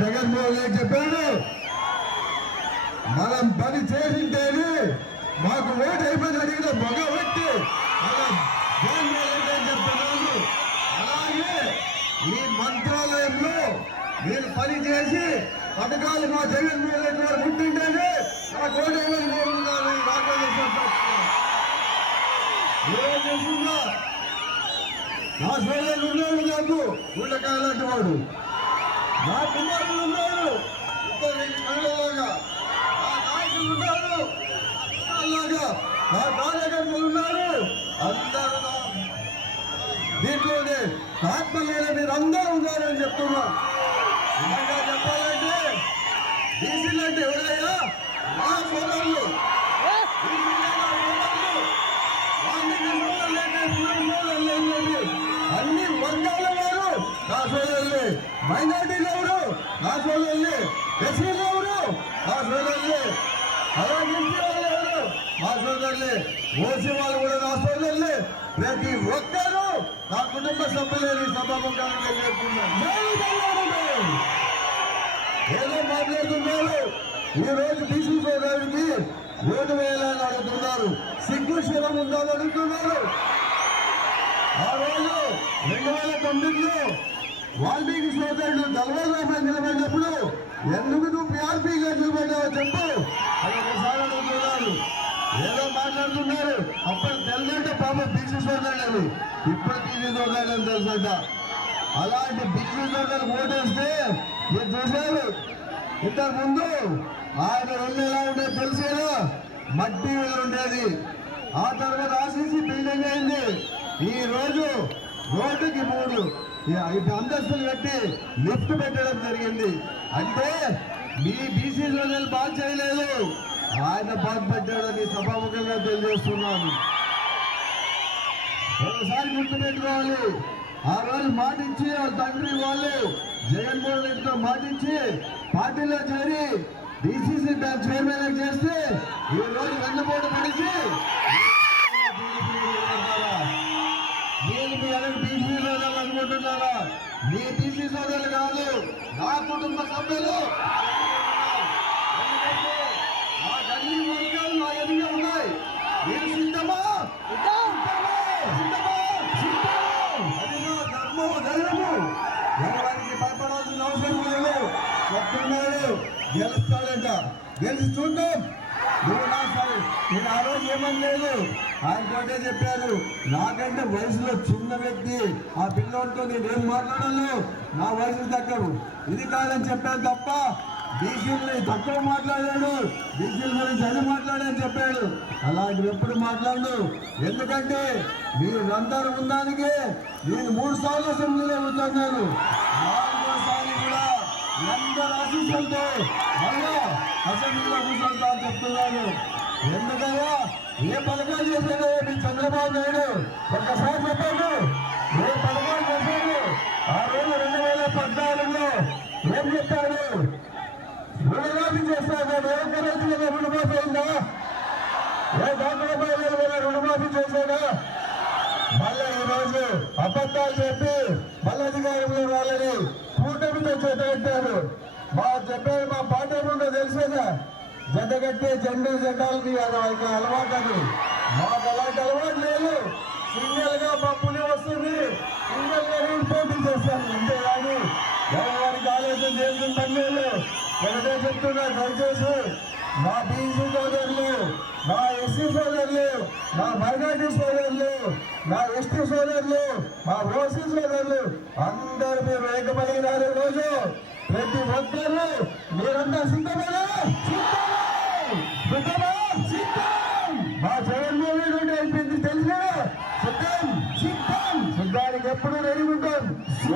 జగన్మోహన్ రెడ్డి చెప్పాడు, మనం పని చేసింటేనే మాకు ఓటు అయిపోయింది అడిగిన మగ వ్యక్తి జగన్మోహన్ రెడ్డి అని చెప్తున్నాను. అలాగే ఈ మంత్రాలయంలో మీరు పని చేసి పథకాలు మా జగన్మోహన్ రెడ్డి గారు ఉంటుంటేనే నాకు ఓటు అయిపోయింది కోరుకున్నాను. నా సోదరులు ఉన్నాడు, నాకు గుండెకాయ లాంటి వాడు, నా కుమారులు ఉన్నారు, మహిళలాగా నా నాయకులు ఉన్నారు, అలాగా నా కార్యకర్తలు ఉన్నారు. అందరూ దీంట్లోనే ఆత్మలేని మీరు అందరూ ఉన్నారని చెప్తున్నా. నిజంగా చెప్పాలంటే బీసీలు అంటే ఎవరయ్యా? నా సోదరులు, అన్ని వర్గాల వారు నా సోదరులే, మైనార్టీలు ఎవరు నా సోదరులే, ఎస్సీలు ఎవరు నా సోదరులే, అలాగే వాళ్ళు ఎవరు మా సోదరులే, ఓసీ వాళ్ళు కూడా నా సోదరులే. ప్రతి ఒక్కరూ నా కుటుంబ సభ్యులని సభాముఖంగా చెప్తున్నారు. ఏదో మాట్లాడుతున్నారు. ఈ రోజు బీసీ సోదరుడికి ఓటు వేయాలని అడుగుతున్నారు, సిగ్గు శివం ఉందని అడుగుతున్నారు. ఆ రోజు 2009లో వాల్మీకి సోదరుడు దళవాలపై నిలబడినప్పుడు ఎందుకు నువ్వు పిఆర్పీగా నిలబడ్డావో చెప్పు అని ఒకసారి అడుగుతున్నారు. ఏదో మాట్లాడుతున్నారు. అప్పుడు తెలుసంటే పాప బీసీ సోదరుడు, ఇప్పుడు బీసీ సోదరుడు తెలుసంట. అలాంటి బీసీ సోదరుడు ఓటేస్తే మీరు చూశారు. ఇంతకు ముందు ఆయన రెండు ఎలా ఉండేది తెలిసేదా? మట్టి వెళ్ళి ఉండేది. ఆ తర్వాత ఆర్సీసీ బిల్డింగ్ అయింది. ఈ రోజు రోడ్డుకి 3 అంతస్తులు కట్టి లిఫ్ట్ పెట్టడం జరిగింది. అంటే మీ బీసీ సోదరులు బాగా చేయలేదు, ఆయన బాగా పెట్టాడని సభాముఖంగా తెలియజేస్తున్నాను. ఒకసారి గుర్తుపెట్టుకోవాలి. ఆ రోజు మాటించి వాళ్ళ తండ్రి వాళ్ళు జగన్మోహన్ రెడ్డితో మాటించి పార్టీలో చేరి డిసిసి బ్యాంక్ చైర్మన్ చేస్తే ఈ రోజు వెన్నుపోటు పడిచి మీ అందరూ బీసీ సోదరులు అనుకుంటున్నారా? మీ బీసీ సోదరులు కాదు, నా కుటుంబ సభ్యులు. అన్ని వర్గాలు నా ఎదురుగా ఉన్నాయి. మీరు సిద్ధమా? అది నా ధర్మము, ధైర్యము. ఎవరికి భయపడాల్సిన అవసరం లేదు. చెప్తున్నాడు గెలుస్తాడంట, గెలిచి చూద్దాం. నువ్వు నా సరే, నేను ఆ రోజు ఏమని లేదు, ఆయన కోటే చెప్పారు. నాకంటే వయసులో చిన్న వ్యక్తి, ఆ పిల్లోడితో నేనేం మాట్లాడాను, నా వయసు తగ్గదు, ఇది కాదని చెప్పాను తప్ప బీసీలని తక్కువ మాట్లాడాడు, బీసీల గురించి అది మాట్లాడని చెప్పాడు. అలాంటి ఎప్పుడు మాట్లాడు. ఎందుకంటే మీరందరూ ఉన్నదానికి నేను 3 సార్లు అసెంబ్లీలో కూర్చున్నాను. 4వ కూడా అందరు ఆశీస్సులతో మళ్ళా అసెంబ్లీలో కూర్చుంటా అని చెప్తున్నాను. ఎందుకయ్యా ఏ పథకాలు చేశాడు మీ చంద్రబాబు నాయుడు? ఒక్కసారి చెప్పాడు ఏ పథకాలు చేశాడు? ఆ రోజు 2014లో ఏం చెప్పాడు? రుణమాఫీ చేస్తాడు. ఏ ఒక్క రైతులుగా రుణమాఫీ అయిందా? ఏ డాక్టర్ రుణమాఫీ చేశాడా? మళ్ళీ ఈ రోజు అబద్ధాలు చెప్పి మళ్ళీ అధికారంలో వాళ్ళని కూటమితో చేతగట్టారు. మా చెప్పారు, మా పార్టీ ఏముందో తెలిసేదా? జతగట్టి జెండాలకి అలవాటు అని. మాకు అలాంటి అలవాటు లేదు. సింగల్ గా పప్పుని వస్తుంది, సింగల్ గా పోటీ చేస్తాను అంతేగాని ఎవరికి ఆలోచన చేసిన పని. ఒకటే చెప్తున్నా, దయచేసి మా బీసీ సోదరులు, నా ఎస్సీ సోదరులు, నా మైనార్టీ సోదరులు, నా ఎస్టీ సోదరులు, మా ఓసీ సోదరులు అందరూ మీరు ఏకమైనారు. రోజు ప్రతి ఒక్కరు మీరంతా సిద్ధమేనా? మా జగన్మోహన్ రెడ్డి అయిపోయింది తెలిసిన సిద్ధం సిద్ధం సిద్ధానికి ఎప్పుడు రెడీ ఉంటాం.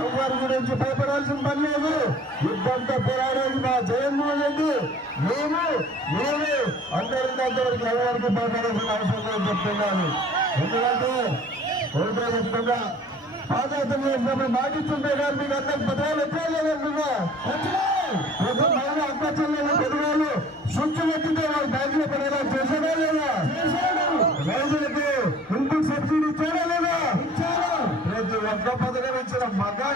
ఎవరి గురించి భయపడాల్సిన పని లేదు. యుద్ధంతో పోరాడేది మా జగన్మోహన్ రెడ్డి. మేము అందరికంతవరకు ఎవరికి భయపడాల్సిన అవసరం లేదు చెప్తున్నాను. ఎందుకంటే ఒకటే చెప్తున్నా, పాదయాత్ర చేసినప్పుడు మాటిస్తుంటే కానీ మీకు అందరికి పదవాళ్ళు ఎక్కడ లేదంటున్నా. ఆత్మహత్యలు పెద్దవాళ్ళు స్విచ్ పెట్టితే వాళ్ళు బ్యాంకులో పడేలా చేశాడా లేదా? రైతులకి ఇన్పుట్ సబ్సిడీ ఇచ్చాడా లేదా? ప్రతి ఒక్క పథకం ఇచ్చిన మగా